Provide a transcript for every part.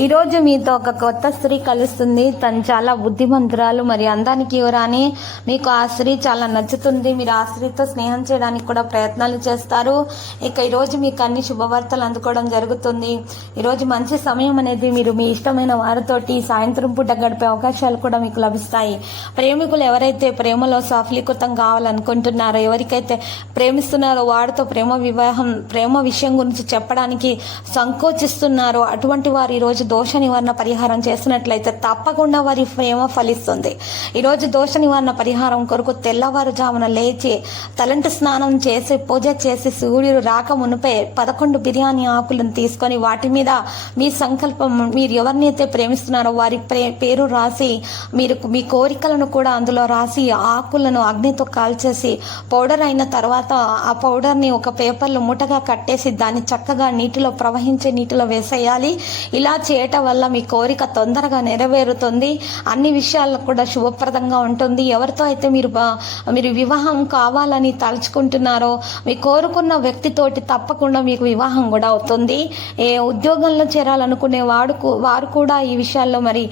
ఈరోజు మీతో ఒక కొత్త స్త్రీ కలుస్తుంది. తను చాలా బుద్ధిమంతురాలు. మరి అందానికి యువరాని మీకు ఆ స్త్రీ చాలా నచ్చుతుంది. మీరు ఆ స్త్రీతో స్నేహం చేయడానికి కూడా ప్రయత్నాలు చేస్తారు. ఇక ఈరోజు మీకు అన్ని శుభవార్తలు అందుకోవడం జరుగుతుంది. ఈరోజు మంచి సమయం అనేది మీరు మీ ఇష్టమైన వారితోటి సాయంత్రం పూట గడిపే అవకాశాలు కూడా మీకు లభిస్తాయి. ప్రేమికులు ఎవరైతే ప్రేమలో సఫలీకృతం కావాలనుకుంటున్నారో ఎవరికైతే ప్రేమిస్తున్నారో వారితో ప్రేమ వివాహం ప్రేమ విషయం గురించి చెప్పడానికి సంకోచిస్తున్నారో అటువంటి వారు ఈరోజు దోష నివారణ పరిహారం చేసినట్లయితే తప్పకుండా వారి ప్రేమ ఫలిస్తుంది. ఈరోజు దోష నివారణ పరిహారం కొరకు తెల్లవారుజామున లేచి తలంటు స్నానం చేసి పూజ చేసి సూర్యుడు రాక మునిపే పదకొండు బిర్యానీ ఆకులను తీసుకొని వాటి మీద మీ సంకల్పం మీరు ఎవరినైతే ప్రేమిస్తున్నారో వారి ప్రే పేరు రాసి మీరు మీ కోరికలను కూడా అందులో రాసి ఆకులను అగ్నితో కాల్చేసి పౌడర్ అయిన తర్వాత ఆ పౌడర్ని ఒక పేపర్లో ముఠగా కట్టేసి దాన్ని చక్కగా నీటిలో ప్రవహించే నీటిలో వేసేయాలి. ఇలా చేయటం వల్ల మీ కోరిక తొందరగా నెరవేరుతుంది. అన్ని విషయాల్లో కూడా శుభప్రదంగా ఉంటుంది. ఎవరితో అయితే మీరు మీరు వివాహం కావాలని తలుచుకుంటున్నారో మీ కోరుకున్న వ్యక్తితోటి తప్పకుండా మీకు వివాహం కూడా అవుతుంది. ఏ ఉద్యోగంలో చేరాలనుకునే వాడు వారు కూడా ఈ విషయాల్లో మరి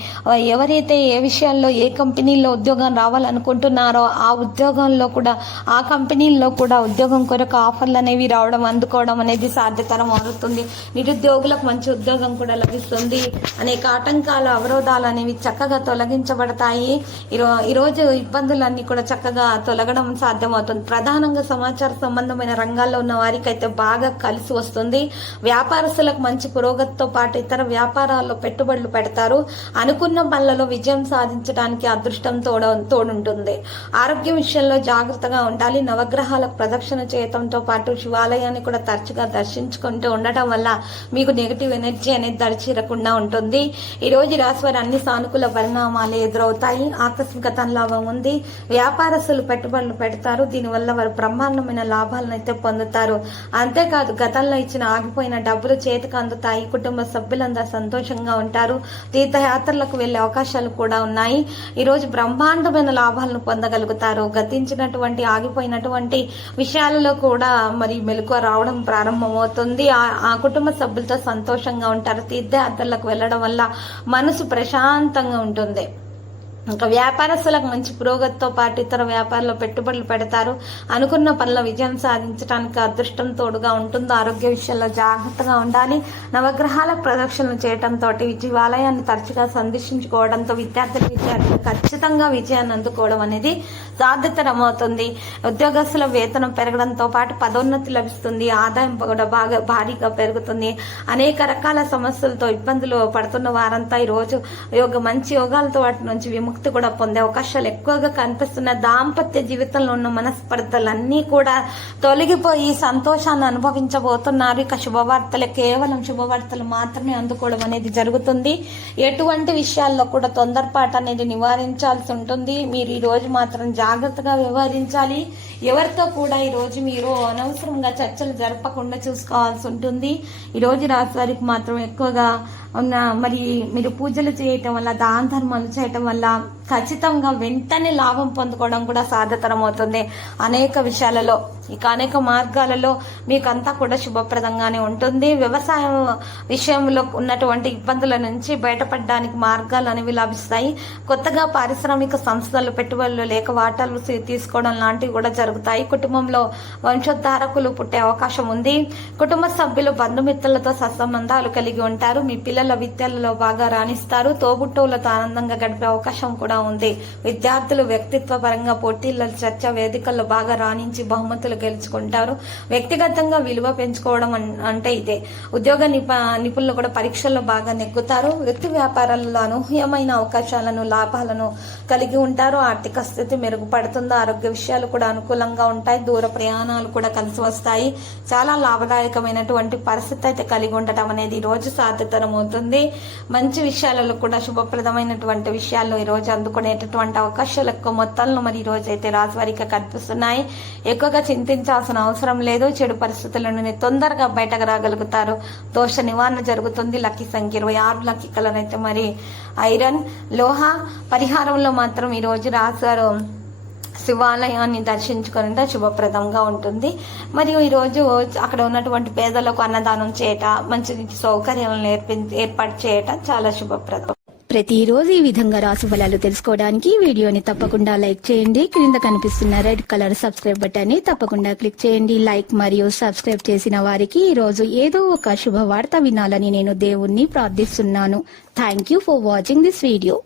ఎవరైతే ఏ విషయాల్లో ఏ కంపెనీలో ఉద్యోగం రావాలనుకుంటున్నారో ఆ ఉద్యోగంలో కూడా ఆ కంపెనీల్లో కూడా ఉద్యోగం కొరకు ఆఫర్లు అనేవి రావడం అందుకోవడం అనేది సాధ్యతరం అవుతుంది నిరుద్యోగులకు మంచి ఉద్యోగం కూడా లభిస్తుంది. అనేక ఆటంకాలు అవరోధాలు అనేవి చక్కగా తొలగించబడతాయి. ఈరో- ఈరోజు ఇబ్బందులన్నీ కూడా చక్కగా తొలగడం సాధ్యమవుతుంది. ప్రధానంగా సమాచార సంబంధమైన రంగాల్లో ఉన్న వారికి అయితే బాగా కలిసి వస్తుంది. వ్యాపారస్తులకు మంచి పురోగతితో పాటు ఇతర వ్యాపారాల్లో పెట్టుబడులు పెడతారు. అనుకున్న పనులలో విజయం సాధించడానికి అదృష్టం తోడ తోడుంటుంది. ఆరోగ్య విషయంలో జాగ్రత్తగా ఉండాలి. నవగ్రహాలకు ప్రదక్షిణ చేయటంతో పాటు శివాలయాన్ని కూడా తరచుగా దర్శించుకుంటూ ఉండటం వల్ల మీకు నెగిటివ్ ఎనర్జీ అనేది దరిచేరకుండా ఉంటుంది. ఈ రోజు ఈ వారి అన్ని సానుకూల పరిణామాలు ఎదురవుతాయి. ఆకస్మిక లాభం ఉంది. వ్యాపారస్తులు పెట్టుబడులు పెడతారు. దీనివల్ల వారు బ్రహ్మాండమైన లాభాలను అయితే పొందుతారు. అంతేకాదు గతంలో ఇచ్చిన ఆగిపోయిన డబ్బులు చేతికి అందుతాయి. కుటుంబ సభ్యులందరూ సంతోషంగా ఉంటారు. తీర్థయాత్రలకు వెళ్ళే అవకాశాలు కూడా ఉన్నాయి. ఈ రోజు బ్రహ్మాండమైన లాభాలను పొందగలుగుతారు. గతించినటువంటి ఆగిపోయినటువంటి విషయాలలో కూడా మరి మెలకువ రావడం ప్రారంభమవుతుంది. ఆ- ఆ కుటుంబ సభ్యులతో సంతోషంగా ఉంటారు. తీర్థయాత్రలకు వెళ్ళడం వల్ల మనసు ప్రశాంతంగా ఉంటుంది. ఇంకా వ్యాపారస్తులకు మంచి పురోగతితో పాటు ఇతర వ్యాపారంలో పెట్టుబడులు పెడతారు. అనుకున్న పనుల విజయం సాధించడానికి అదృష్టం తోడుగా ఉంటుంది ఆరోగ్య విషయంలో జాగ్రత్తగా ఉండాలి. నవగ్రహాల ప్రదక్షిణలు చేయడంతో జీవాలయాన్ని తరచుగా సందర్శించుకోవడంతో విద్యార్థులు విద్యార్థులు ఖచ్చితంగా విజయాన్ని అందుకోవడం అనేది సాధ్యతరమవుతుంది. ఉద్యోగస్తుల వేతనం పెరగడంతో పాటు పదోన్నతి లభిస్తుంది. ఆదాయం కూడా బాగా భారీగా పెరుగుతుంది. అనేక రకాల సమస్యలతో ఇబ్బందులు పడుతున్న వారంతా ఈ రోజు యోగ మంచి యోగాలతో వాటి నుంచి విముక్తి కూడా పొందే అవకాశాలు ఎక్కువగా కనిపిస్తున్న దాంపత్య జీవితంలో ఉన్న మనస్పర్ధలన్నీ కూడా తొలగిపోయి సంతోషాన్ని అనుభవించబోతున్నారు. ఇక శుభవార్తలు కేవలం శుభవార్తలు మాత్రమే అందుకోవడం అనేది జరుగుతుంది. ఎటువంటి విషయాల్లో కూడా తొందరపాటు అనేది నివారించాల్సి ఉంటుంది. మీరు ఈ రోజు మాత్రం జాగ్రత్తగా వ్యవహరించాలి. ఎవరితో కూడా ఈ రోజు మీరు అనవసరంగా చర్చలు జరపకుండా చూసుకోవాల్సి ఉంటుంది. ఈ రోజు రాశి వారికి మాత్రం ఎక్కువగా మరి మీరు పూజలు చేయటం వల్ల దాన ధర్మాలు చేయటం వల్ల ఖచ్చితంగా వెంటనే లాభం పొందుకోవడం కూడా సాధ్యతరం అవుతుంది అనేక విషయాలలో ఇక అనేక మార్గాలలో మీకంతా కూడా శుభప్రదంగానే ఉంటుంది. వ్యవసాయం విషయంలో ఉన్నటువంటి ఇబ్బందుల నుంచి బయటపడడానికి మార్గాలు అనేవి లభిస్తాయి. కొత్తగా పారిశ్రామిక సంస్థలు పెట్టుబడులు లేక వాటాలు తీసుకోవడం లాంటివి కూడా జరుగుతాయి. కుటుంబంలో వంశోద్ధారకులు పుట్టే అవకాశం ఉంది. కుటుంబ సభ్యులు బంధుమిత్రులతో సత్సంబంధాలు కలిగి ఉంటారు. మీ పిల్లలు విద్యలలో బాగా రాణిస్తారు. తోబుట్టువులతో ఆనందంగా గడిపే అవకాశం కూడా ఉంది. విద్యార్థులు వ్యక్తిత్వ పరంగా పోటీల చర్చ వేదికల్లో బాగా రాణించి బహుమతులు గెలుచుకుంటారు. వ్యక్తిగతంగా విలువ పెంచుకోవడం అంటే ఇదే. ఉద్యోగ నిప నిపుణులు కూడా పరీక్షల్లో బాగా నెగ్గుతారు. వృత్తి వ్యాపారాలలో అనూహ్యమైన అవకాశాలను లాభాలను కలిగి ఉంటారు. ఆర్థిక స్థితి మెరుగుపడుతుంది. ఆరోగ్య విషయాలు కూడా అనుకూలంగా ఉంటాయి. దూర ప్రయాణాలు కూడా కలిసి వస్తాయి. చాలా లాభదాయకమైనటువంటి పరిస్థితి అయితే కలిగి ఉండటం అనేది ఈ రోజు సాధ్యతరమవుతుంది. అవుతుంది మంచి విషయాలలో కూడా శుభప్రదమైనటువంటి విషయాల్లో ఈరోజు అందుకునేటటువంటి అవకాశాలు ఎక్కువ మొత్తాలను మరి ఈ రోజు అయితే రాశివారికి కనిపిస్తున్నాయి. ఎక్కువగా చింతించాల్సిన అవసరం లేదు. చెడు పరిస్థితుల నుండి తొందరగా బయటకు రాగలుగుతారు. దోష నివారణ జరుగుతుంది. లక్కీ సంఖ్య ఇరవై ఆరు లక్కీ కలర్ అయితే మరి ఐరన్. లోహ పరిహారంలో మాత్రం ఈరోజు రాశారు. శివాలయాన్ని దర్శించుకుని శుభప్రదంగా ఉంటుంది. మరియు ఈరోజు అక్కడ ఉన్నటువంటి పేదలకు అన్నదానం చేయట మంచి సౌకర్యాలను నేర్పి ఏర్పాటు చేయటం చాలా శుభప్రదం. ప్రతిరోజు ఈ విధంగా రాసు ఫలాలు తెలుసుకోవడానికి వీడియోని తప్పకుండా లైక్ చేయండి. క్రింద కనిపిస్తున్న రెడ్ కలర్ సబ్స్క్రైబ్ బటన్ని తప్పకుండా క్లిక్ చేయండి. లైక్ మరియు సబ్స్క్రైబ్ చేసిన వారికి ఈ రోజు ఏదో ఒక శుభవార్త వినాలని నేను దేవుణ్ణి ప్రార్థిస్తున్నాను. Thank you for watching this video.